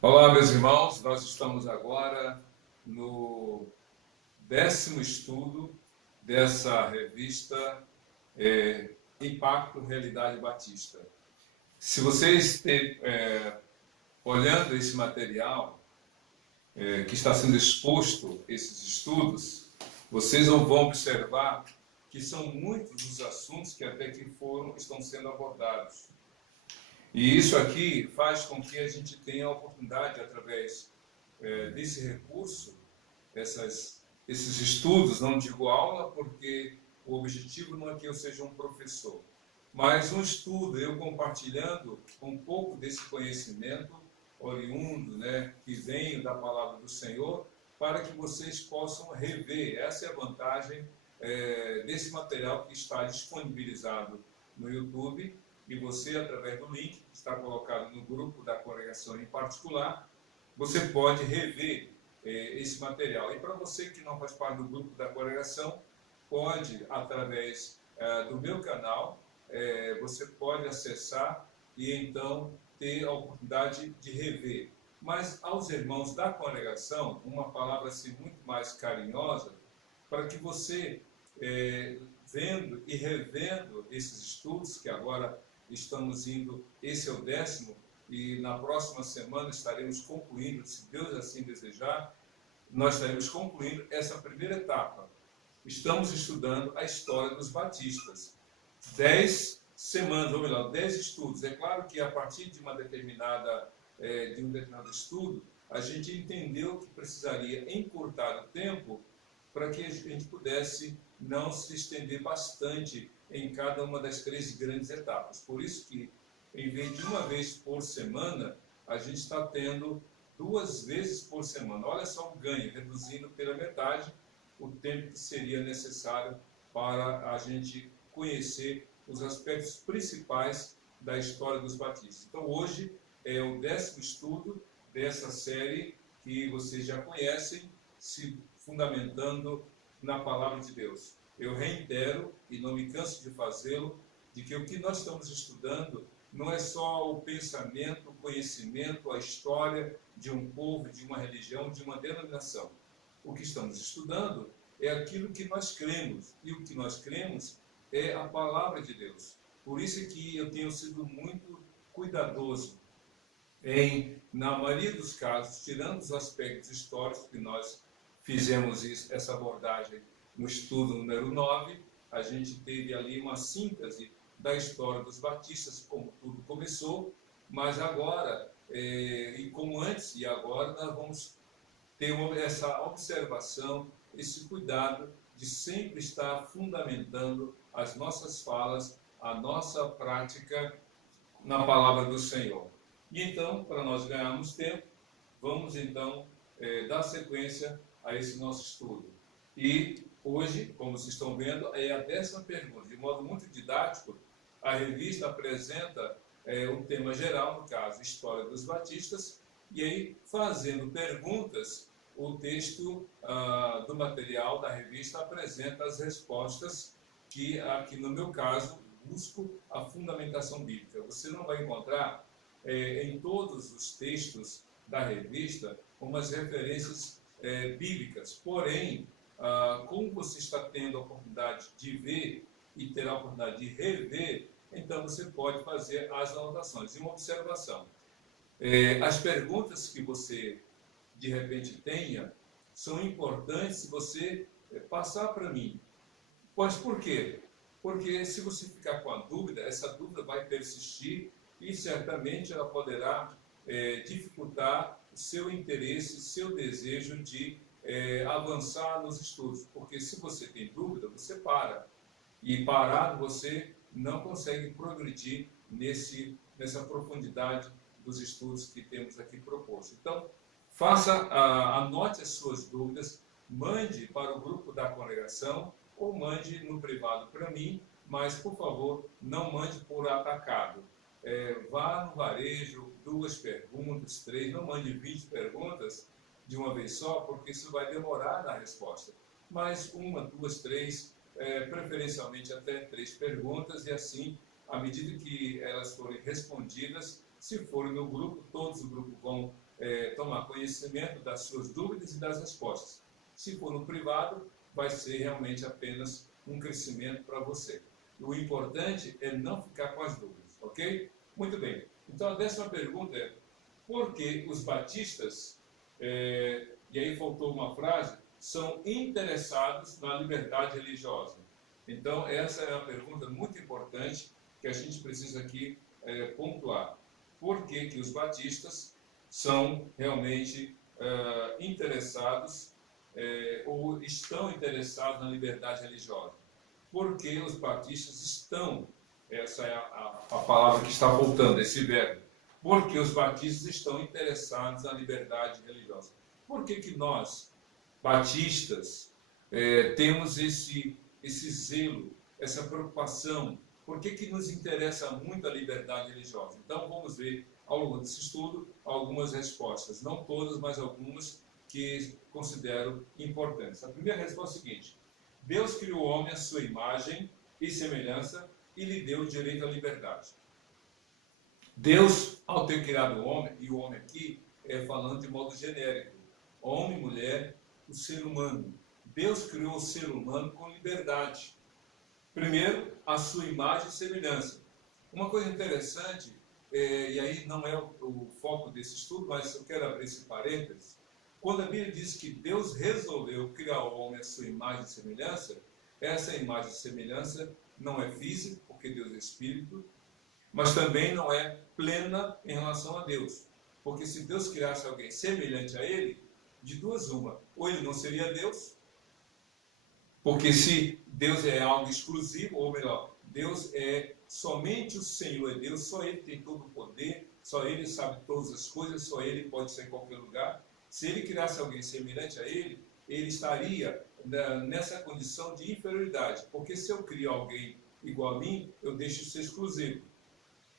Olá, meus irmãos, nós estamos agora no 10º estudo dessa revista Impacto Realidade Batista. Se vocês olhando esse material que está sendo exposto, esses estudos, vocês vão observar que são muitos os assuntos que até que estão sendo abordados. E isso aqui faz com que a gente tenha a oportunidade, através desse recurso, esses estudos, não digo aula, porque o objetivo não é que eu seja um professor, mas um estudo, eu compartilhando um pouco desse conhecimento oriundo, né, que vem da palavra do Senhor, para que vocês possam rever. Essa é a vantagem desse material que está disponibilizado no YouTube, e você, através do link que está colocado no grupo da congregação em particular, você pode rever esse material. E para você que não faz parte do grupo da congregação, pode, através do meu canal, você pode acessar e então ter a oportunidade de rever. Mas aos irmãos da congregação, uma palavra assim muito mais carinhosa, para que você, vendo e revendo esses estudos, que agora estamos indo, esse é o 10º, e na próxima semana estaremos concluindo, se Deus assim desejar, nós estaremos concluindo essa primeira etapa. Estamos estudando a história dos batistas. 10 semanas, ou melhor, 10 estudos. É claro que a partir de um determinado estudo, a gente entendeu que precisaria encurtar o tempo para que a gente pudesse não se estender bastante em cada uma das 3 grandes etapas. Por isso que, em vez de uma vez por semana, a gente está tendo 2 vezes por semana. Olha só o ganho, reduzindo pela metade o tempo que seria necessário para a gente conhecer os aspectos principais da história dos batistas. Então, hoje é o 10º estudo dessa série que vocês já conhecem, se fundamentando na palavra de Deus. Eu reitero, e não me canso de fazê-lo, de que o que nós estamos estudando não é só o pensamento, o conhecimento, a história de um povo, de uma religião, de uma denominação. O que estamos estudando é aquilo que nós cremos, e o que nós cremos é a palavra de Deus. Por isso que eu tenho sido muito cuidadoso na maioria dos casos, tirando os aspectos históricos, que nós fizemos essa abordagem no estudo número 9, a gente teve ali uma síntese da história dos batistas, como tudo começou, mas agora, e como antes e agora, nós vamos ter essa observação, esse cuidado de sempre estar fundamentando as nossas falas, a nossa prática na palavra do Senhor. E então, para nós ganharmos tempo, vamos então dar sequência a esse nosso estudo. E hoje, como vocês estão vendo, é a 10ª pergunta. De modo muito didático, a revista apresenta um tema geral, no caso, História dos Batistas, e aí, fazendo perguntas, o texto do material da revista apresenta as respostas que, aqui no meu caso, busco a fundamentação bíblica. Você não vai encontrar em todos os textos da revista umas referências bíblicas, porém, como você está tendo a oportunidade de ver e ter a oportunidade de rever, então você pode fazer as anotações. E uma observação, as perguntas que você de repente tenha são importantes se você passar para mim. Pois por quê? Porque se você ficar com a dúvida, essa dúvida vai persistir e certamente ela poderá dificultar o seu interesse, seu desejo de avançar nos estudos. Porque se você tem dúvida, você para. E parado você não consegue progredir nessa profundidade dos estudos que temos aqui proposto. Então, anote as suas dúvidas, mande para o grupo da congregação ou mande no privado para mim, mas, por favor, não mande por atacado. Vá no varejo, 2 perguntas, 3, não mande 20 perguntas de uma vez só, porque isso vai demorar na resposta. Mas 1, 2, 3, preferencialmente até 3 perguntas, e assim, à medida que elas forem respondidas, se forem no grupo, todos do grupo vão tomar conhecimento das suas dúvidas e das respostas. Se for no privado, vai ser realmente apenas um crescimento para você. O importante é não ficar com as dúvidas, ok? Muito bem. Então, a 10ª pergunta é: por que os batistas, e aí faltou uma frase, são interessados na liberdade religiosa? Então, essa é uma pergunta muito importante que a gente precisa aqui pontuar. Por que que os batistas são realmente interessados ou estão interessados na liberdade religiosa? Porque os batistas estão, essa é a palavra que está faltando, esse verbo. Porque os batistas estão interessados na liberdade religiosa. Por que que nós, batistas, temos esse zelo, essa preocupação? Por que que nos interessa muito a liberdade religiosa? Então, vamos ver, ao longo desse estudo, algumas respostas. Não todas, mas algumas que considero importantes. A primeira resposta é a seguinte: Deus criou o homem à sua imagem e semelhança e lhe deu o direito à liberdade. Deus, ao ter criado o homem, e o homem aqui é falando de modo genérico, homem, mulher, o ser humano. Deus criou o ser humano com liberdade. Primeiro, a sua imagem e semelhança. Uma coisa interessante, e aí não é o foco desse estudo, mas eu quero abrir esse parênteses. Quando a Bíblia diz que Deus resolveu criar o homem à sua imagem e semelhança, essa imagem e semelhança não é física, porque Deus é espírito, mas também não é plena em relação a Deus. Porque se Deus criasse alguém semelhante a ele, de duas uma, ou ele não seria Deus, porque se Deus é algo exclusivo, ou melhor, Deus é somente o Senhor, é Deus, só Ele tem todo o poder, só Ele sabe todas as coisas, só Ele pode ser em qualquer lugar. Se Ele criasse alguém semelhante a Ele, Ele estaria nessa condição de inferioridade, porque se eu crio alguém igual a mim, eu deixo de ser exclusivo.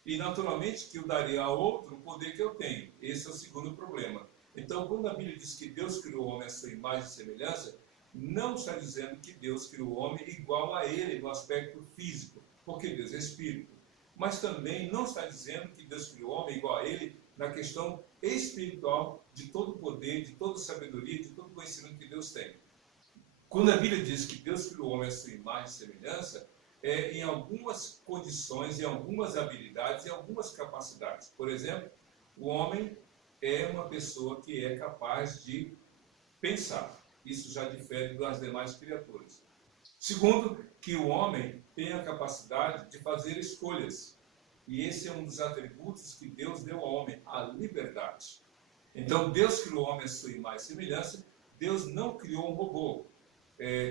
E naturalmente que eu daria a outro o poder que eu tenho. Esse é o segundo problema. Então, quando a Bíblia diz que Deus criou o homem à sua imagem e semelhança, não está dizendo que Deus criou o homem igual a ele no aspecto físico, porque Deus é espírito. Mas também não está dizendo que Deus criou o homem igual a ele na questão espiritual de todo o poder, de toda a sabedoria, de todo o conhecimento que Deus tem. Quando a Bíblia diz que Deus criou o homem à sua imagem e semelhança, em algumas condições, em algumas habilidades, em algumas capacidades. Por exemplo, o homem é uma pessoa que é capaz de pensar. Isso já difere das demais criaturas. Segundo, que o homem tem a capacidade de fazer escolhas. E esse é um dos atributos que Deus deu ao homem, a liberdade. Então, Deus criou o homem à sua imagem e semelhança. Deus não criou um robô.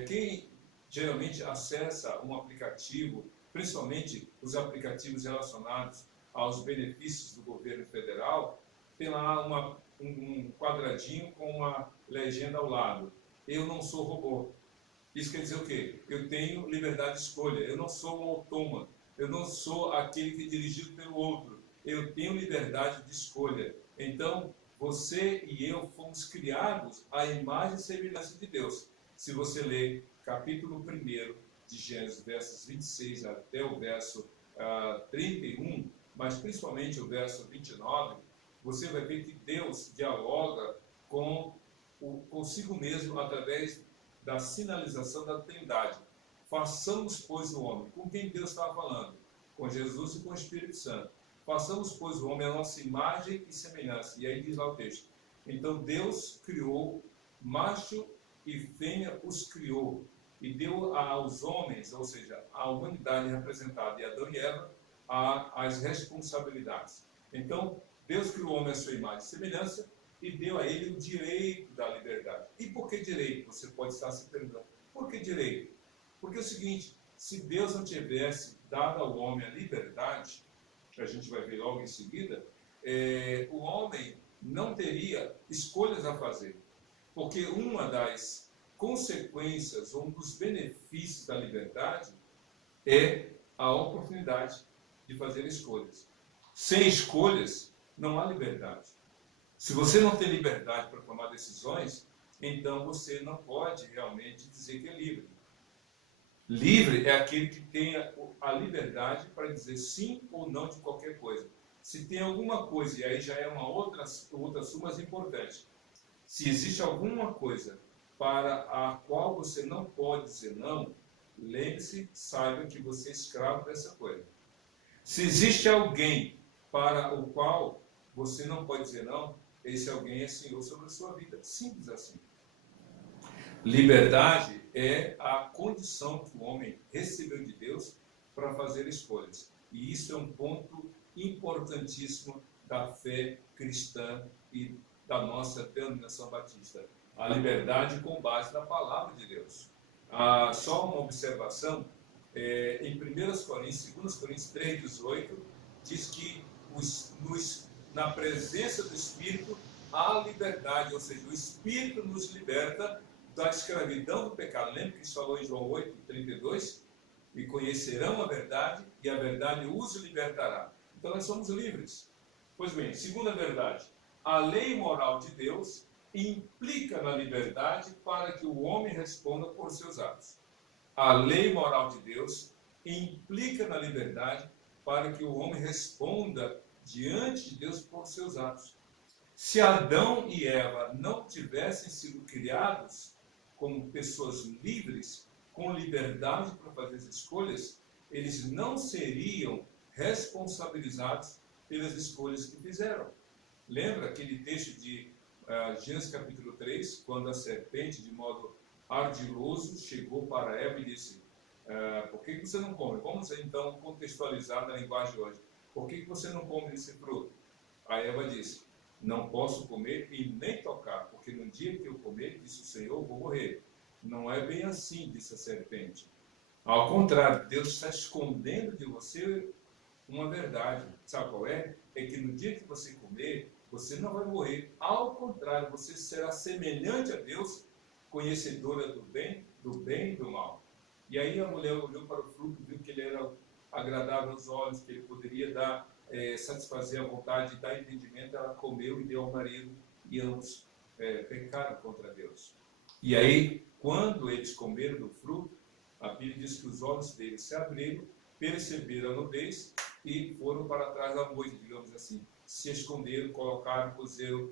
Quem geralmente acessa um aplicativo, principalmente os aplicativos relacionados aos benefícios do governo federal, tem lá um quadradinho com uma legenda ao lado: eu não sou robô. Isso quer dizer o quê? Eu tenho liberdade de escolha, eu não sou um autômato, eu não sou aquele que é dirigido pelo outro, eu tenho liberdade de escolha. Então, você e eu fomos criados à imagem e semelhança de Deus. Se você ler capítulo 1 de Gênesis, versos 26 até o verso 31, mas principalmente o verso 29, você vai ver que Deus dialoga consigo mesmo através da sinalização da Trindade. Façamos, pois, o homem. Com quem Deus estava falando? Com Jesus e com o Espírito Santo. Façamos, pois, o homem a nossa imagem e semelhança. E aí diz lá o texto: então Deus criou, macho e fêmea os criou, e deu aos homens, ou seja, à humanidade representada, e Adão e Eva, as responsabilidades. Então, Deus criou o homem à sua imagem e semelhança e deu a ele o direito da liberdade. E por que direito? Você pode estar se perguntando. Por que direito? Porque é o seguinte: se Deus não tivesse dado ao homem a liberdade, que a gente vai ver logo em seguida, o homem não teria escolhas a fazer. Porque uma das consequências, ou um dos benefícios da liberdade é a oportunidade de fazer escolhas. Sem escolhas, não há liberdade. Se você não tem liberdade para tomar decisões, então você não pode realmente dizer que é livre. Livre é aquele que tem a liberdade para dizer sim ou não de qualquer coisa. Se tem alguma coisa, e aí já é uma outra assunto mais importante, se existe alguma coisa para a qual você não pode dizer não, lembre-se, saiba que você é escravo dessa coisa. Se existe alguém para o qual você não pode dizer não, esse alguém é Senhor sobre a sua vida. Simples assim. Liberdade é a condição que o homem recebeu de Deus para fazer escolhas. E isso é um ponto importantíssimo da fé cristã e da nossa denominação batista. A liberdade com base na palavra de Deus. Só uma observação, em 1 Coríntios, 2 Coríntios 3,18, diz que na presença do Espírito há liberdade, ou seja, o Espírito nos liberta da escravidão do pecado. Lembra que isso falou em João 8,32? E conhecerão a verdade, e a verdade os libertará. Então nós somos livres. Pois bem, segunda verdade, a lei moral de Deus implica na liberdade para que o homem responda por seus atos. A lei moral de Deus implica na liberdade para que o homem responda diante de Deus por seus atos. Se Adão e Eva não tivessem sido criados como pessoas livres, com liberdade para fazer as escolhas, eles não seriam responsabilizados pelas escolhas que fizeram. Lembra aquele texto de Gênesis capítulo 3, quando a serpente, de modo ardiloso, chegou para Eva e disse: por que você não come? Vamos então contextualizar na linguagem de hoje. Por que você não come desse fruto? A Eva disse: não posso comer e nem tocar, porque no dia que eu comer, disse o Senhor, vou morrer. Não é bem assim, disse a serpente. Ao contrário, Deus está escondendo de você uma verdade. Sabe qual é? É que no dia que você comer, você não vai morrer. Ao contrário, você será semelhante a Deus, conhecedora do bem e do mal. E aí a mulher olhou para o fruto, viu que ele era agradável aos olhos, que ele poderia satisfazer a vontade e dar entendimento. Ela comeu e deu ao marido, e ambos pecaram contra Deus. E aí, quando eles comeram do fruto, a Bíblia diz que os olhos deles se abriram, perceberam a nudez e foram para trás da moita, digamos assim. Se esconderam, colocaram, cozeram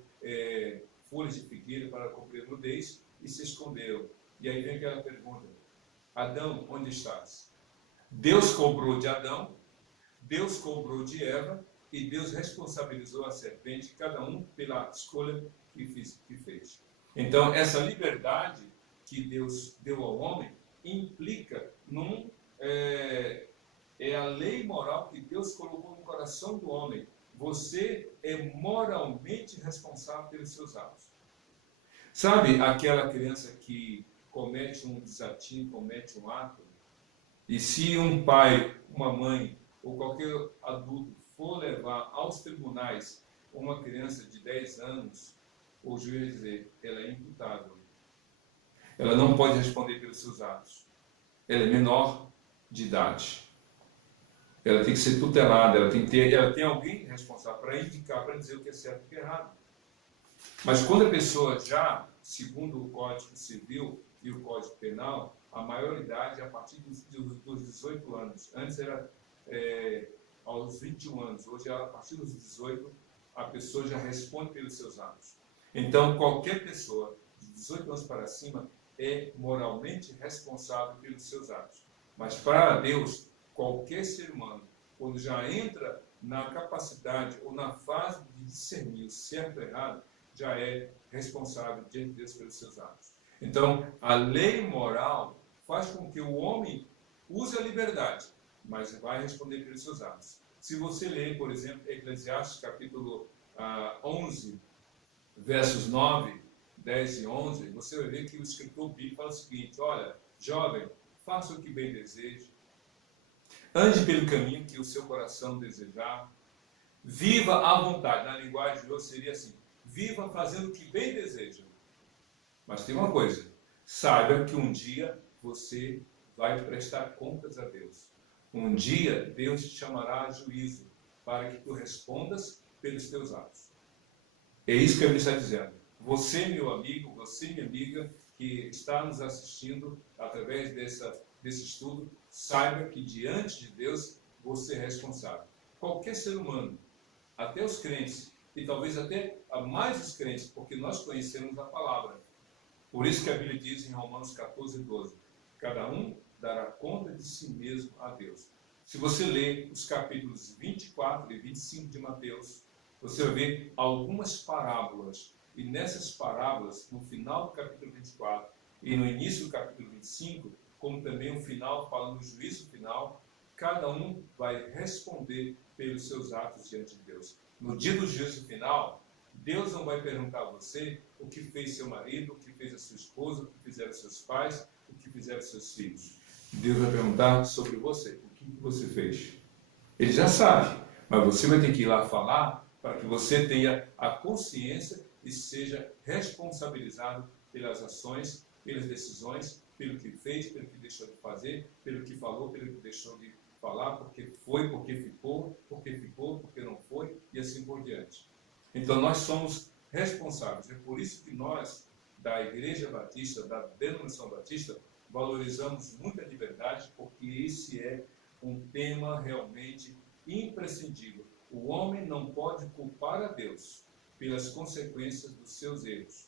folhas de figueira para cobrir a nudez e se esconderam. E aí vem aquela pergunta: Adão, onde estás? Deus cobrou de Adão, Deus cobrou de Eva, e Deus responsabilizou a serpente, cada um pela escolha que fez. Então, essa liberdade que Deus deu ao homem implica é a lei moral que Deus colocou no coração do homem. Você é moralmente responsável pelos seus atos. Sabe aquela criança que comete um desatino, comete um ato, e se um pai, uma mãe ou qualquer adulto for levar aos tribunais uma criança de 10 anos, o juiz vai dizer: ela é imputável. Ela não pode responder pelos seus atos. Ela é menor de idade. Ela tem que ser tutelada, ela tem alguém responsável para indicar, para dizer o que é certo e o que é errado. Mas quando a pessoa já, segundo o Código Civil e o Código Penal, a maioridade é a partir dos 18 anos. Antes era aos 21 anos. Hoje, a partir dos 18, a pessoa já responde pelos seus atos. Então, qualquer pessoa de 18 anos para cima é moralmente responsável pelos seus atos. Mas para Deus, qualquer ser humano, quando já entra na capacidade ou na fase de discernir o certo e o errado, já é responsável diante de Deus pelos seus atos. Então, a lei moral faz com que o homem use a liberdade, mas vai responder pelos seus atos. Se você ler, por exemplo, Eclesiastes capítulo 11, versos 9, 10 e 11, você vai ver que o escritor bíblico fala o seguinte: olha, jovem, faça o que bem deseja, ande pelo caminho que o seu coração desejar, viva à vontade. Na linguagem de hoje seria assim: viva fazendo o que bem deseja. Mas tem uma coisa: saiba que um dia você vai prestar contas a Deus. Um dia Deus te chamará a juízo para que tu respondas pelos teus atos. É isso que a Bíblia está dizendo. Você, meu amigo, você, minha amiga, que está nos assistindo através desse estudo, saiba que diante de Deus você é responsável. Qualquer ser humano até os crentes, e talvez até a mais os crentes, porque nós conhecemos a palavra. Por isso que a Bíblia diz em Romanos 14, 12, cada um dará conta de si mesmo a Deus. Se você ler os capítulos 24 e 25 de Mateus, você vai ver algumas parábolas. E nessas parábolas, no final do capítulo 24 e no início do capítulo 25, como também o final, falando do juízo final, cada um vai responder pelos seus atos diante de Deus. No dia do juízo final, Deus não vai perguntar a você o que fez seu marido, o que fez a sua esposa, o que fizeram seus pais, o que fizeram seus filhos. Deus vai perguntar sobre você, o que você fez. Ele já sabe, mas você vai ter que ir lá falar para que você tenha a consciência e seja responsabilizado pelas ações, pelas decisões, pelo que fez, pelo que deixou de fazer, pelo que falou, pelo que deixou de falar, porque foi, porque ficou, porque não foi, e assim por diante. Então nós somos responsáveis. É por isso que nós, da Igreja Batista, da Denominação Batista, valorizamos muito a liberdade, porque esse é um tema realmente imprescindível. O homem não pode culpar a Deus pelas consequências dos seus erros,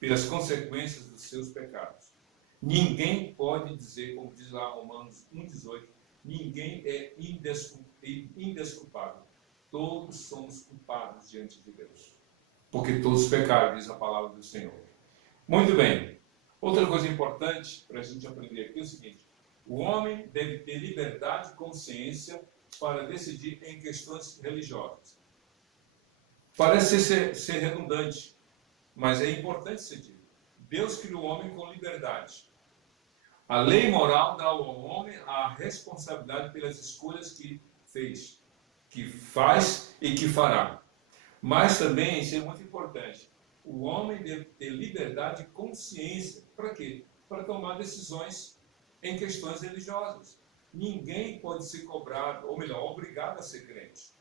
pelas consequências dos seus pecados. Ninguém pode dizer, como diz lá Romanos 1,18, ninguém é indesculpável. Todos somos culpados diante de Deus. Porque todos pecaram, diz a palavra do Senhor. Muito bem. Outra coisa importante para a gente aprender aqui é o seguinte: o homem deve ter liberdade de consciência para decidir em questões religiosas. Parece ser redundante, mas é importante ser dito. Deus criou o homem com liberdade. A lei moral dá ao homem a responsabilidade pelas escolhas que fez, que faz e que fará. Mas também, isso é muito importante, o homem deve ter liberdade de consciência. Para quê? Para tomar decisões em questões religiosas. Ninguém pode ser cobrado, ou melhor, obrigado a ser crente.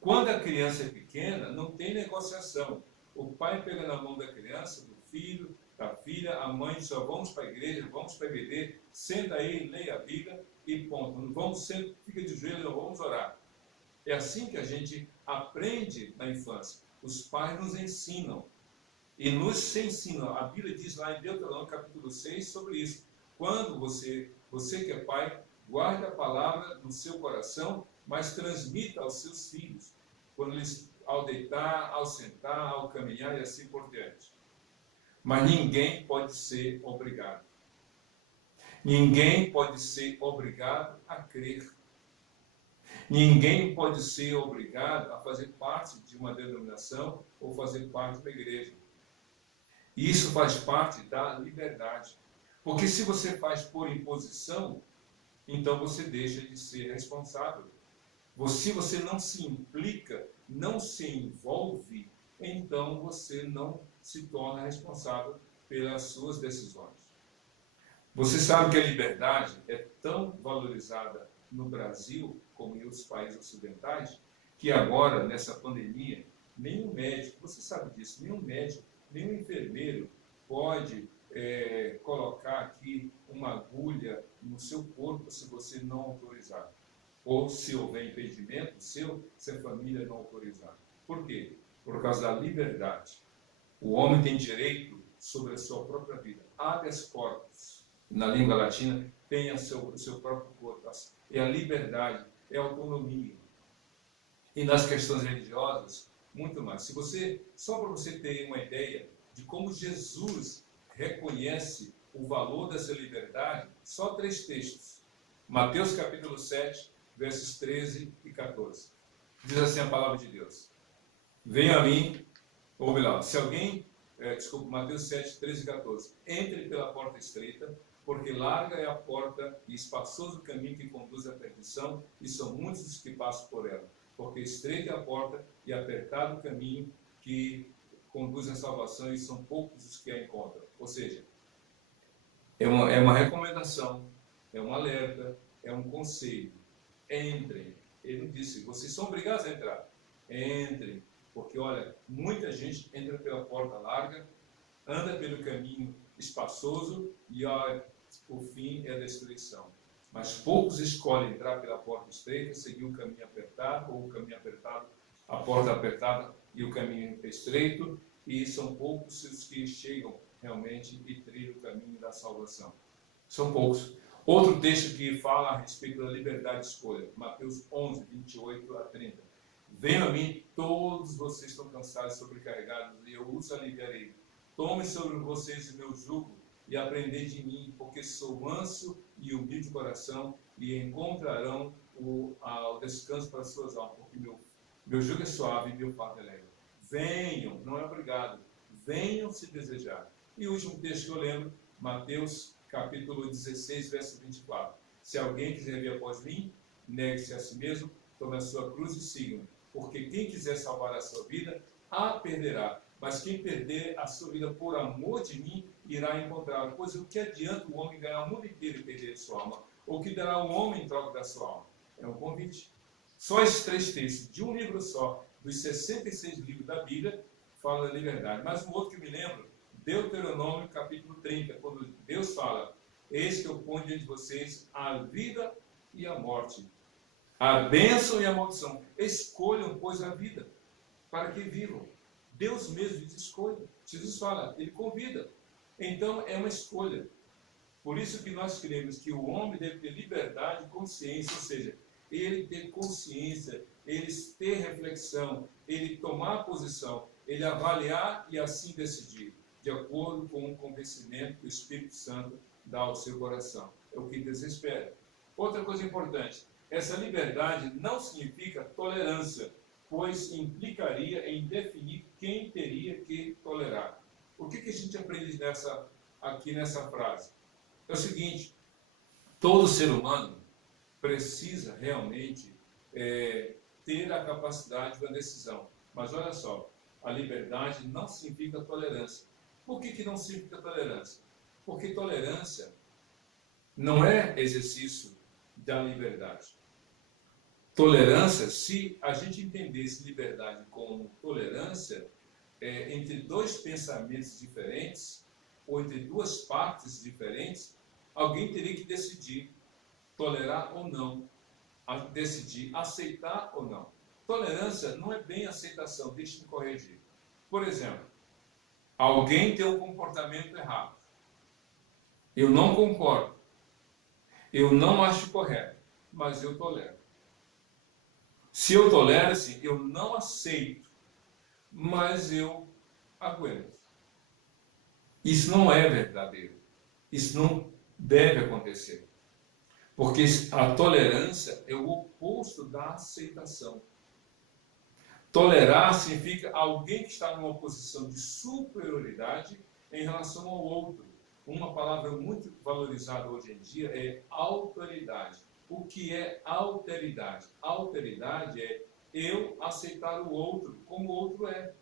Quando a criança é pequena, não tem negociação. O pai pega na mão da criança, do filho, da filha, a mãe diz: vamos para a igreja, vamos para a EBD, senta aí, leia a Bíblia e ponto. Vamos, senta, fica de joelho, não vamos orar. É assim que a gente aprende na infância. Os pais nos ensinam. E nos ensinam. A Bíblia diz lá em Deuteronômio capítulo 6 sobre isso. Quando você que é pai, guarde a palavra no seu coração, mas transmita aos seus filhos. Quando eles, ao deitar, ao sentar, ao caminhar e assim por diante. Mas ninguém pode ser obrigado. Ninguém pode ser obrigado a crer. Ninguém pode ser obrigado a fazer parte de uma denominação ou fazer parte da igreja. Isso faz parte da liberdade. Porque se você faz por imposição, então você deixa de ser responsável. Se você não se implica, não se envolve, então você não se torna responsável pelas suas decisões. Você sabe que a liberdade é tão valorizada no Brasil, como em outros países ocidentais, que agora, nessa pandemia, nenhum médico, você sabe disso, nenhum médico, nenhum enfermeiro pode colocar aqui uma agulha no seu corpo se você não autorizar. Ou se houver impedimento seu, se a família não autorizar. Por quê? Por causa da liberdade. O homem tem direito sobre a sua própria vida. Habeas corpus, na língua latina, tem o seu próprio corpo. É a liberdade, é a autonomia. E nas questões religiosas, muito mais. Só para você ter uma ideia de como Jesus reconhece o valor dessa liberdade, só 3 textos. Mateus capítulo 7, versos 13 e 14. Diz assim a palavra de Deus: venha a mim, ou melhor, se alguém, Mateus 7, 13 e 14. Entre pela porta estreita, porque larga é a porta e espaçoso o caminho que conduz à perdição, e são muitos os que passam por ela. Porque estreita é a porta e apertado o caminho que conduz à salvação, e são poucos os que a encontram. Ou seja, é uma recomendação, é um alerta, é um conselho. Entrem. Ele não disse: vocês são obrigados a entrar. Entrem. Porque, olha, muita gente entra pela porta larga, anda pelo caminho espaçoso e, olha, o fim é a destruição. Mas poucos escolhem entrar pela porta estreita, seguir o caminho apertado, ou o caminho apertado a porta apertada e o caminho estreito, e são poucos os que chegam realmente e trilham o caminho da salvação. São poucos. Outro texto que fala a respeito da liberdade de escolha, Mateus 11, 28 a 30. Venham a mim, todos vocês estão cansados e sobrecarregados, e eu os aliviarei. Tomem sobre vocês o meu jugo e aprendei de mim, porque sou manso e humilde de coração, e encontrarão o descanso para as suas almas, porque meu jugo é suave e meu fardo é leve. Venham, não é obrigado, venham se desejar. E o último texto que eu lembro, Mateus capítulo 16, verso 24. Se alguém quiser vir após mim, negue-se a si mesmo, tome a sua cruz e siga-me. Porque quem quiser salvar a sua vida, a perderá. Mas quem perder a sua vida por amor de mim, irá encontrá-la. Pois o que adianta o homem ganhar o mundo inteiro e perder a sua alma? Ou que dará o homem em troca da sua alma? É um convite. Só esses 3 textos, de um livro só, dos 66 livros da Bíblia, falam da liberdade. Mas um outro que me lembro, Deuteronômio capítulo 30, quando Deus fala: eis que eu ponho diante de vocês a vida e a morte, a bênção e a maldição. Escolham, pois, a vida, para que vivam. Deus mesmo diz escolha. Jesus fala, ele convida. Então é uma escolha. Por isso que nós cremos que o homem deve ter liberdade e consciência, ou seja, ele ter consciência, ele ter reflexão, ele tomar posição, ele avaliar e assim decidir, de acordo com o convencimento que o Espírito Santo dá ao seu coração. É o que Deus espera. Outra coisa importante, essa liberdade não significa tolerância, pois implicaria em definir quem teria que tolerar. O que a gente aprende aqui nessa frase? É o seguinte, todo ser humano precisa realmente ter a capacidade de uma decisão. Mas olha só, a liberdade não significa tolerância. Por que não significa tolerância? Porque tolerância não é exercício da liberdade. Tolerância, se a gente entendesse liberdade como tolerância, entre 2 pensamentos diferentes, ou entre 2 partes diferentes, alguém teria que decidir tolerar ou não, decidir aceitar ou não. Tolerância não é bem aceitação, deixe-me corrigir. Por exemplo, alguém tem um comportamento errado. Eu não concordo. Eu não acho correto, mas eu tolero. Se eu tolero, assim, eu não aceito, mas eu aguento. Isso não é verdadeiro. Isso não deve acontecer. Porque a tolerância é o oposto da aceitação. Tolerar significa alguém que está numa posição de superioridade em relação ao outro. Uma palavra muito valorizada hoje em dia é autoridade. O que é alteridade? Alteridade é eu aceitar o outro como o outro é.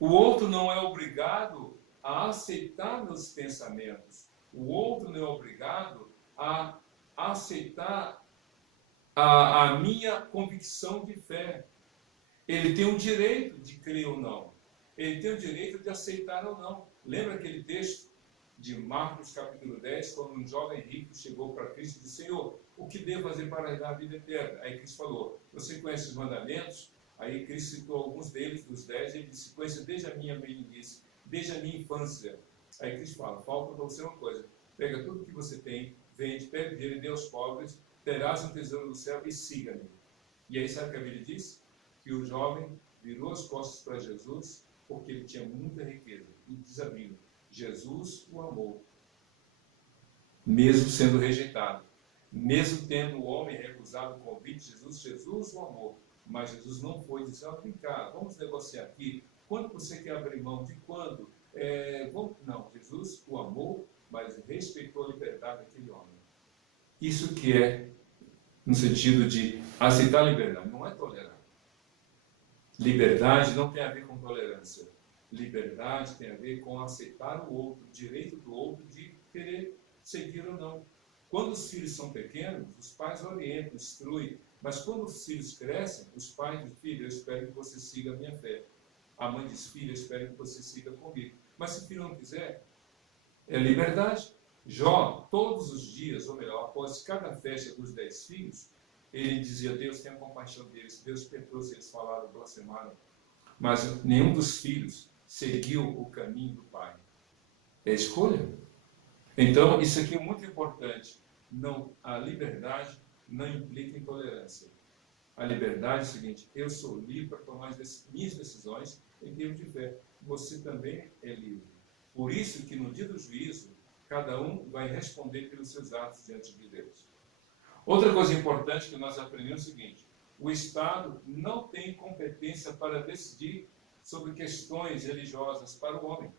O outro não é obrigado a aceitar meus pensamentos. O outro não é obrigado a aceitar a minha convicção de fé. Ele tem o direito de crer ou não. Ele tem o direito de aceitar ou não. Lembra aquele texto de Marcos capítulo 10, quando um jovem rico chegou para Cristo e disse: Senhor, o que devo fazer para herdar a vida eterna? Aí Cristo falou: você conhece os mandamentos? Aí Cristo citou alguns deles, dos 10, e ele disse: conheço desde a minha meninice, desde a minha infância. Aí Cristo fala: falta para você uma coisa, pega tudo que você tem, vende, pega o dinheiro e dê aos pobres, terás um tesouro no céu e siga-me. E aí sabe o que a Bíblia diz? Que o jovem virou as costas para Jesus porque ele tinha muita riqueza. E diz a Bíblia: Jesus o amou, mesmo sendo rejeitado. Mesmo tendo o homem recusado o convite, Jesus o amou. Mas Jesus não foi dizer: vem cá, vamos negociar aqui. Quando você quer abrir mão? De quando? Não, Jesus o amou, mas respeitou a liberdade daquele homem. Isso que é no sentido de aceitar a liberdade, não é tolerar. Liberdade não tem a ver com tolerância. Liberdade tem a ver com aceitar o outro, o direito do outro de querer seguir ou não. Quando os filhos são pequenos, os pais orientam, instruem. Mas quando os filhos crescem, os pais dizem: filho, eu espero que você siga a minha fé. A mãe diz: filho, eu espero que você siga comigo. Mas se o filho não quiser, é liberdade. Jó, todos os dias, ou melhor, após cada festa dos 10 filhos, ele dizia: Deus tenha compaixão deles, Deus perdoa se eles falaram, blasfemaram. Mas nenhum dos filhos seguiu o caminho do pai. É escolha. Então, isso aqui é muito importante. Não, a liberdade não implica intolerância. A liberdade é o seguinte: eu sou livre para tomar minhas decisões em termos de fé. Você também é livre. Por isso que no dia do juízo, cada um vai responder pelos seus atos diante de Deus. Outra coisa importante que nós aprendemos é o seguinte: o Estado não tem competência para decidir sobre questões religiosas para o homem.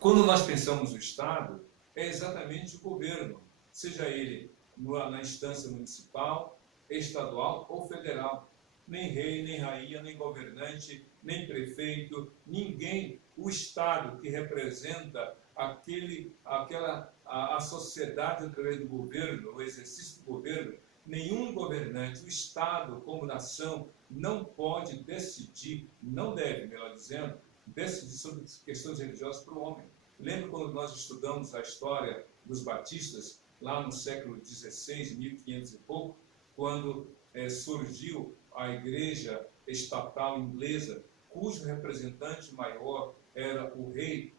Quando nós pensamos no Estado, é exatamente o governo, seja ele na instância municipal, estadual ou federal. Nem rei, nem rainha, nem governante, nem prefeito, ninguém. O Estado que representa a sociedade através do governo, o exercício do governo, nenhum governante, o Estado como nação, não pode decidir, não deve, melhor dizendo, decidir sobre questões religiosas para o homem. Lembra quando nós estudamos a história dos batistas, lá no século XVI, 1500 e pouco, quando surgiu a igreja estatal inglesa, cujo representante maior era o rei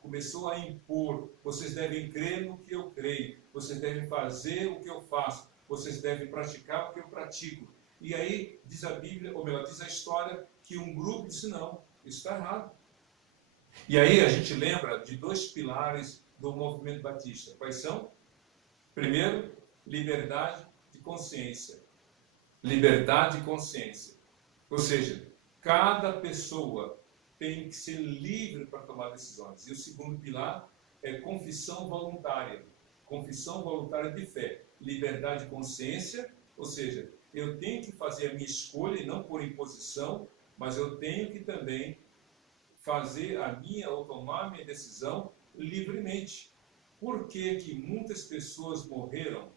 começou a impor: vocês devem crer no que eu creio, vocês devem fazer o que eu faço, vocês devem praticar o que eu pratico. E aí diz a Bíblia, ou melhor, diz a história, que um grupo disse: não, isso está errado. E aí a gente lembra de dois pilares do movimento batista. Quais são? Primeiro, liberdade de consciência. Liberdade de consciência. Ou seja, cada pessoa tem que ser livre para tomar decisões. E o segundo pilar é confissão voluntária. Confissão voluntária de fé. Liberdade de consciência, ou seja, eu tenho que fazer a minha escolha e não por imposição, mas eu tenho que também fazer a minha ou tomar a minha decisão livremente. Por que que muitas pessoas morreram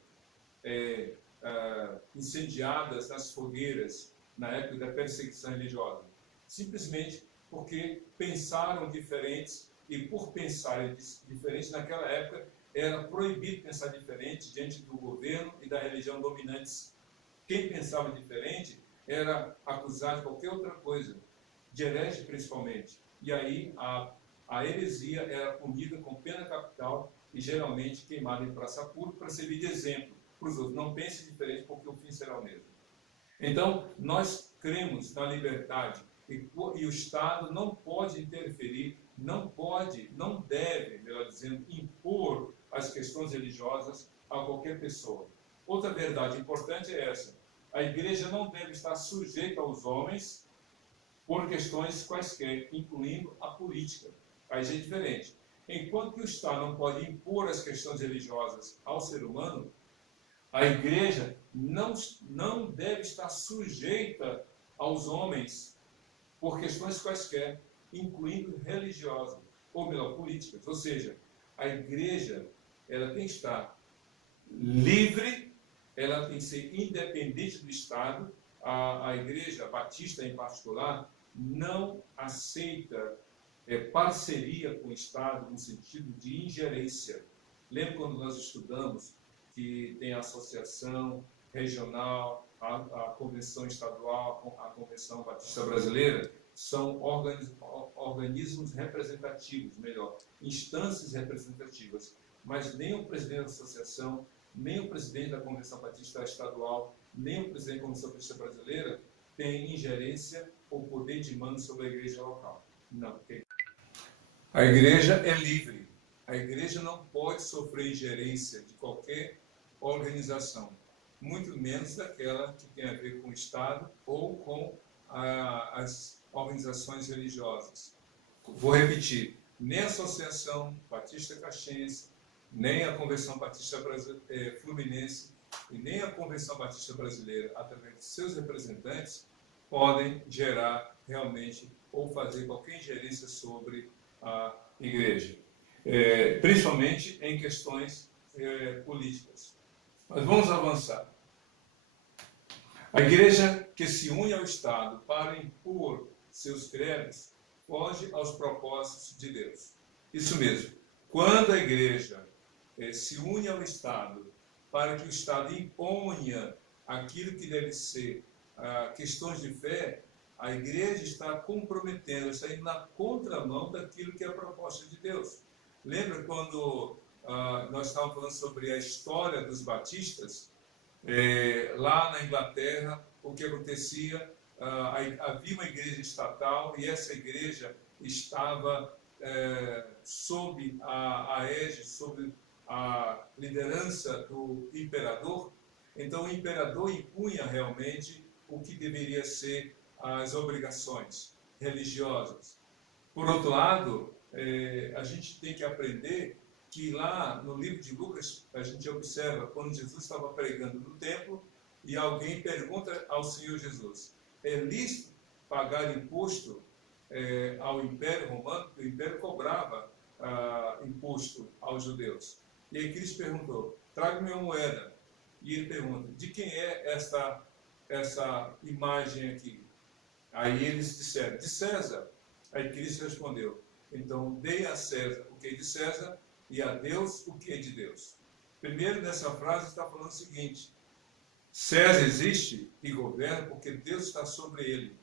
incendiadas nas fogueiras na época da perseguição religiosa? Simplesmente porque pensaram diferentes, e por pensarem diferentes naquela época era proibido pensar diferente diante do governo e da religião dominantes. Quem pensava diferente era acusado de qualquer outra coisa, de herege principalmente. E aí a heresia era punida com pena capital e geralmente queimada em praça pública para servir de exemplo para os outros. Não pense diferente, porque o fim será o mesmo. Então, nós cremos na liberdade e o Estado não pode interferir, não deve, melhor dizendo, impor as questões religiosas a qualquer pessoa. Outra verdade importante é essa: a igreja não deve estar sujeita aos homens por questões quaisquer, incluindo a política. Aí já é diferente. Enquanto que o Estado não pode impor as questões religiosas ao ser humano, a igreja não deve estar sujeita aos homens por questões quaisquer, incluindo religiosas, ou melhor, políticas. Ou seja, a igreja ela tem que estar livre, ela tem que ser independente do Estado. A igreja batista, em particular, não aceita parceria com o Estado no sentido de ingerência. Lembra quando nós estudamos que tem a associação regional, a convenção estadual, a convenção batista brasileira? São organismos representativos, melhor, instâncias representativas. Mas nem o presidente da associação, nem o presidente da convenção batista estadual, nem o presidente da convenção batista brasileira tem ingerência ou poder de mando sobre a igreja local. Não. A igreja é livre. A igreja não pode sofrer ingerência de qualquer organização, muito menos daquela que tem a ver com o Estado ou com as organizações religiosas. Vou repetir: nem a Associação Batista Caxiense, nem a Convenção Batista Fluminense e nem a Convenção Batista Brasileira, através de seus representantes, podem gerar realmente ou fazer qualquer ingerência sobre a igreja, principalmente em questões políticas. Mas vamos avançar. A igreja que se une ao Estado para impor seus credos foge aos propósitos de Deus. Isso mesmo. Quando a igreja se une ao Estado para que o Estado imponha aquilo que deve ser questões de fé, a igreja está comprometendo, está indo na contramão daquilo que é a proposta de Deus. Lembra quando nós estávamos falando sobre a história dos batistas? Lá na Inglaterra, o que acontecia? Havia uma igreja estatal e essa igreja estava sob a égide, sob a liderança do imperador. Então o imperador impunha realmente o que deveria ser as obrigações religiosas. Por outro lado, a gente tem que aprender que lá no livro de Lucas, a gente observa quando Jesus estava pregando no templo e alguém pergunta ao Senhor Jesus: é lícito pagar imposto ao Império Romano? Porque o Império cobrava imposto aos judeus. E aí Cristo perguntou: traga-me uma moeda. E ele pergunta: de quem é essa imagem aqui? Aí eles disseram: de César. Aí Cristo respondeu: então dê a César o que é de César e a Deus o que é de Deus. Primeiro, nessa frase está falando o seguinte: César existe e governa porque Deus está sobre ele.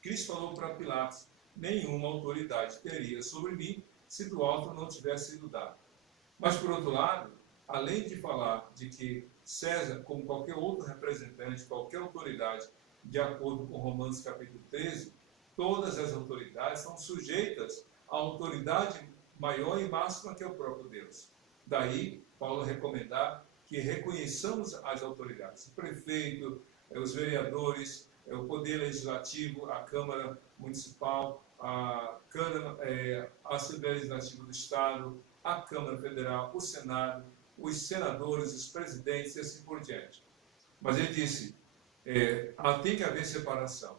Cristo falou para Pilatos: nenhuma autoridade teria sobre mim se do alto não tivesse sido dado. Mas, por outro lado, além de falar de que César, como qualquer outro representante, qualquer autoridade, de acordo com Romanos capítulo 13, todas as autoridades são sujeitas à autoridade maior e máxima que é o próprio Deus. Daí, Paulo recomendar que reconheçamos as autoridades, o prefeito, os vereadores, o poder legislativo, a Câmara Municipal, a Assembleia Legislativa do Estado, a Câmara Federal, o Senado, os senadores, os presidentes e assim por diante. Mas ele disse, tem que haver separação.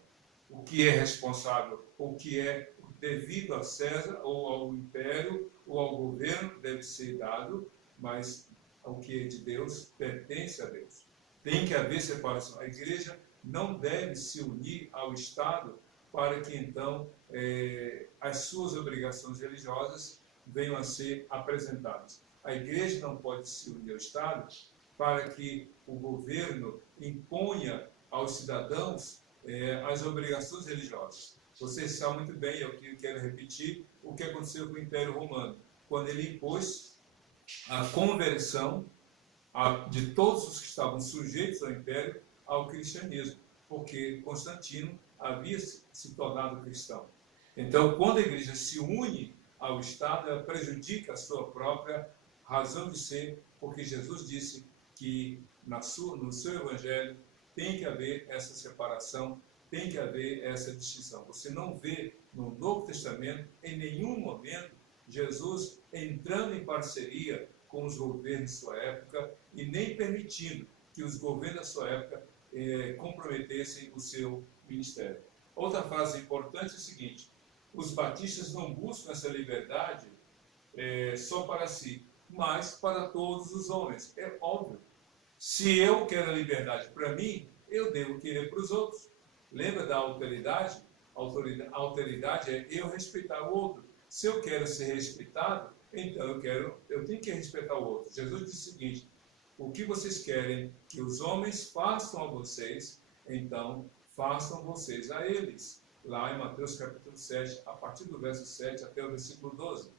O que é responsável, o que é devido a César, ou ao império, ou ao governo, deve ser dado, mas o que é de Deus pertence a Deus. Tem que haver separação. A igreja não deve se unir ao Estado para que então as suas obrigações religiosas venham a ser apresentadas. A igreja não pode se unir ao Estado para que o governo imponha aos cidadãos as obrigações religiosas. Vocês sabem muito bem, eu quero repetir, o que aconteceu com o Império Romano, quando ele impôs a conversão de todos os que estavam sujeitos ao Império ao cristianismo, porque Constantino havia se tornado cristão. Então, quando a igreja se une ao Estado, ela prejudica a sua própria razão de ser, porque Jesus disse que no seu Evangelho tem que haver essa separação, tem que haver essa distinção. Você não vê no Novo Testamento, em nenhum momento, Jesus entrando em parceria com os governos de sua época e nem permitindo que os governos da sua época comprometessem o seu ministério. Outra frase importante é o seguinte: os batistas não buscam essa liberdade só para si, mas para todos os homens. É óbvio. Se eu quero a liberdade para mim, eu devo querer para os outros. Lembra da alteridade? A alteridade é eu respeitar o outro. Se eu quero ser respeitado, então eu tenho que respeitar o outro. Jesus disse o seguinte: o que vocês querem que os homens façam a vocês, então façam vocês a eles. Lá em Mateus capítulo 7, a partir do verso 7 até o versículo 12.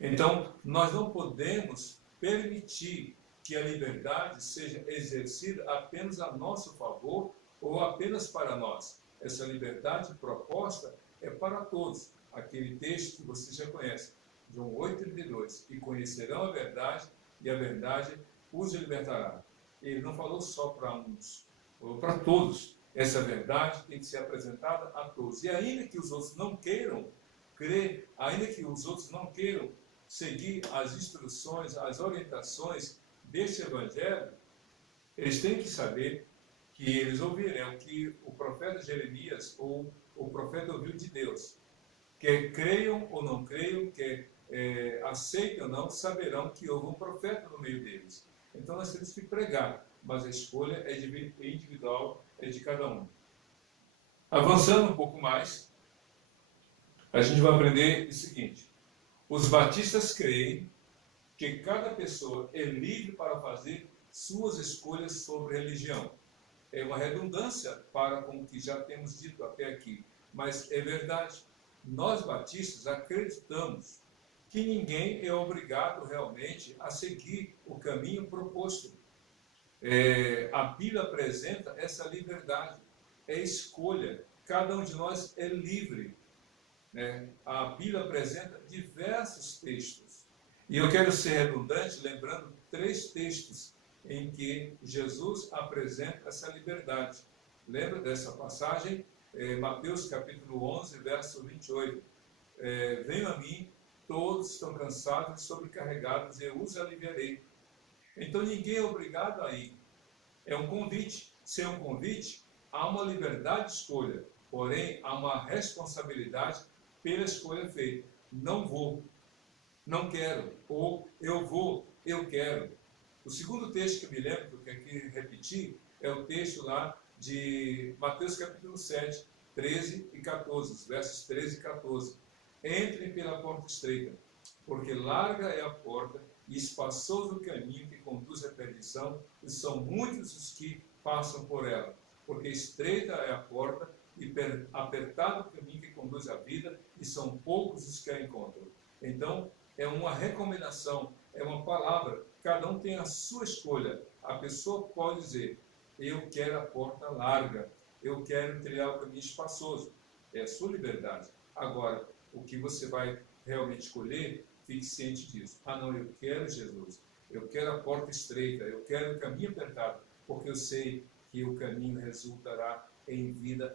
Então, nós não podemos permitir que a liberdade seja exercida apenas a nosso favor ou apenas para nós. Essa liberdade proposta é para todos. Aquele texto que você já conhece, João 8,32, e conhecerão a verdade, e a verdade os libertará. Ele não falou só para uns, falou para todos. Essa verdade tem que ser apresentada a todos. E ainda que os outros não queiram crer, ainda que os outros não queiram seguir as instruções, as orientações deste Evangelho, eles têm que saber que eles ouvirão o que o profeta Jeremias ou o profeta ouviu de Deus. Quer creiam ou não creiam, quer aceitem ou não, saberão que houve um profeta no meio deles. Então nós temos que pregar, mas a escolha é individual, é de cada um. Avançando um pouco mais, a gente vai aprender o seguinte: os batistas creem que cada pessoa é livre para fazer suas escolhas sobre religião. é uma redundância para com o que já temos dito até aqui, mas é verdade. Nós batistas acreditamos que ninguém é obrigado realmente a seguir o caminho proposto. A Bíblia apresenta essa liberdade, é escolha. Cada um de nós é livre. A Bíblia apresenta diversos textos. E eu quero ser redundante, lembrando 3 textos em que Jesus apresenta essa liberdade. Lembra dessa passagem? Mateus capítulo 11, verso 28. Venham a mim, todos estão cansados e sobrecarregados, e eu os aliviarei. Então ninguém é obrigado a ir. É um convite. Se é um convite, há uma liberdade de escolha, porém há uma responsabilidade pela escolha feita. Não vou, não quero, ou eu vou, eu quero. O segundo texto que eu me lembro, que eu quero aqui repetir, é o texto lá de Mateus capítulo 7, 13 e 14, os versos 13 e 14. Entrem pela porta estreita, porque larga é a porta e espaçoso o caminho que conduz à perdição, e são muitos os que passam por ela. Porque estreita é a porta e apertado o caminho que conduz à vida, e são poucos os que a encontram. Então, é uma recomendação, é uma palavra. Cada um tem a sua escolha. A pessoa pode dizer, eu quero a porta larga, eu quero trilhar o caminho espaçoso. É a sua liberdade. Agora, o que você vai realmente escolher, fique ciente disso. Não, eu quero Jesus, eu quero a porta estreita, eu quero o caminho apertado, porque eu sei que o caminho resultará em vida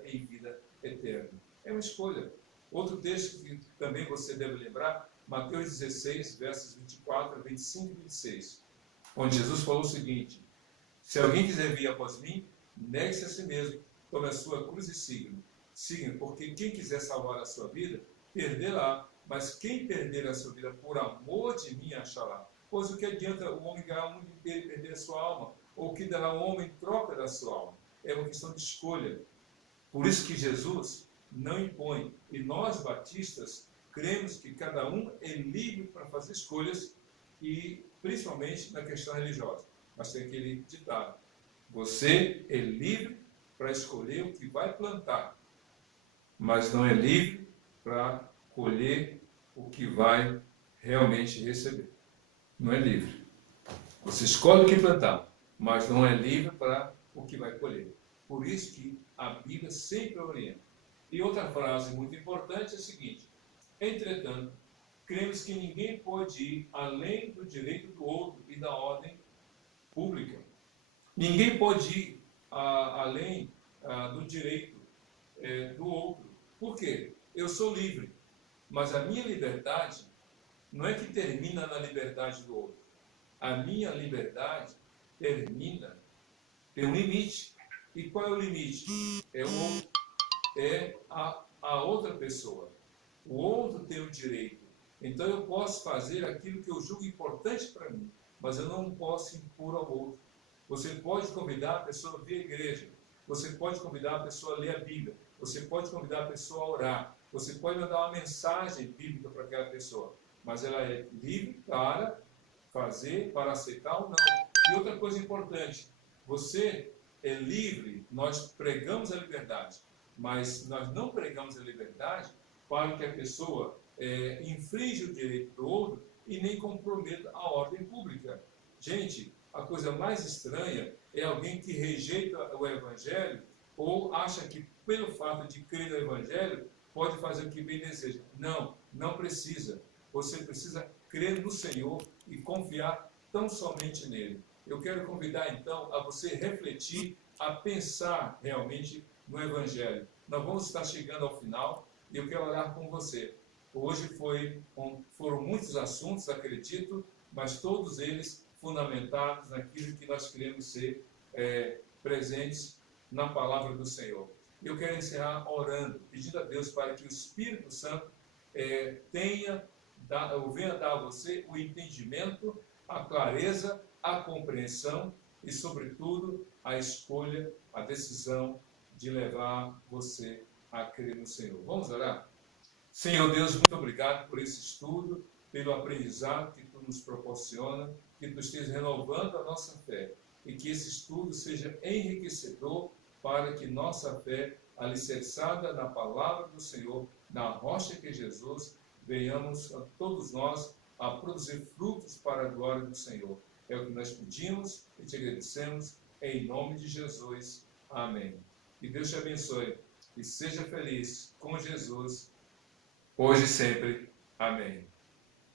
eterna. É uma escolha. Outro texto que também você deve lembrar, Mateus 16, versos 24, 25 e 26, onde Jesus falou o seguinte, se alguém quiser vir após mim, negue-se a si mesmo, tome a sua cruz e siga-me, porque quem quiser salvar a sua vida, perderá, mas quem perder a sua vida por amor de mim, achará. Pois o que adianta o homem ganhar o mundo inteiro e perder a sua alma? Ou o que dará o homem em troca da sua alma? É uma questão de escolha. Por isso que Jesus não impõe. E nós, batistas, cremos que cada um é livre para fazer escolhas, e principalmente na questão religiosa. Mas tem aquele ditado, você é livre para escolher o que vai plantar, mas não é livre para colher o que vai realmente receber. Não é livre. Você escolhe o que plantar, mas não é livre para o que vai colher. Por isso que a Bíblia sempre orienta. E outra frase muito importante é a seguinte, entretanto, cremos que ninguém pode ir além do direito do outro e da ordem pública. Ninguém pode ir além do direito do outro. Por quê? Eu sou livre, mas a minha liberdade não é que termina na liberdade do outro. A minha liberdade termina, tem um limite. E qual é o limite? É o outro. É a outra pessoa. O outro tem o direito. Então eu posso fazer aquilo que eu julgo importante para mim, mas eu não posso impor ao outro. Você pode convidar a pessoa a vir à igreja. Você pode convidar a pessoa a ler a Bíblia. Você pode convidar a pessoa a orar. Você pode mandar uma mensagem bíblica para aquela pessoa. Mas ela é livre para fazer, para aceitar ou não. E outra coisa importante, você é livre, nós pregamos a liberdade, mas nós não pregamos a liberdade para que a pessoa infrinja o direito do outro e nem comprometa a ordem pública. Gente, a coisa mais estranha é alguém que rejeita o Evangelho ou acha que, pelo fato de crer no Evangelho, pode fazer o que bem deseja. Não, não precisa. Você precisa crer no Senhor e confiar tão somente nele. Eu quero convidar, então, a você refletir, a pensar realmente no Evangelho. Nós vamos estar chegando ao final e eu quero orar com você. Hoje foram muitos assuntos, acredito, mas todos eles fundamentados naquilo que nós queremos ser presentes na palavra do Senhor. Eu quero encerrar orando, pedindo a Deus para que o Espírito Santo venha dar a você o entendimento, a clareza, a compreensão e, sobretudo, a escolha, a decisão de levar você a crer no Senhor. Vamos orar? Senhor Deus, muito obrigado por esse estudo, pelo aprendizado que Tu nos proporciona, que Tu estejas renovando a nossa fé. e que esse estudo seja enriquecedor para que nossa fé, alicerçada na palavra do Senhor, na rocha que é Jesus, venhamos a todos nós a produzir frutos para a glória do Senhor. É o que nós pedimos e te agradecemos em nome de Jesus. Amém. Que Deus te abençoe e seja feliz com Jesus, hoje e sempre. Amém.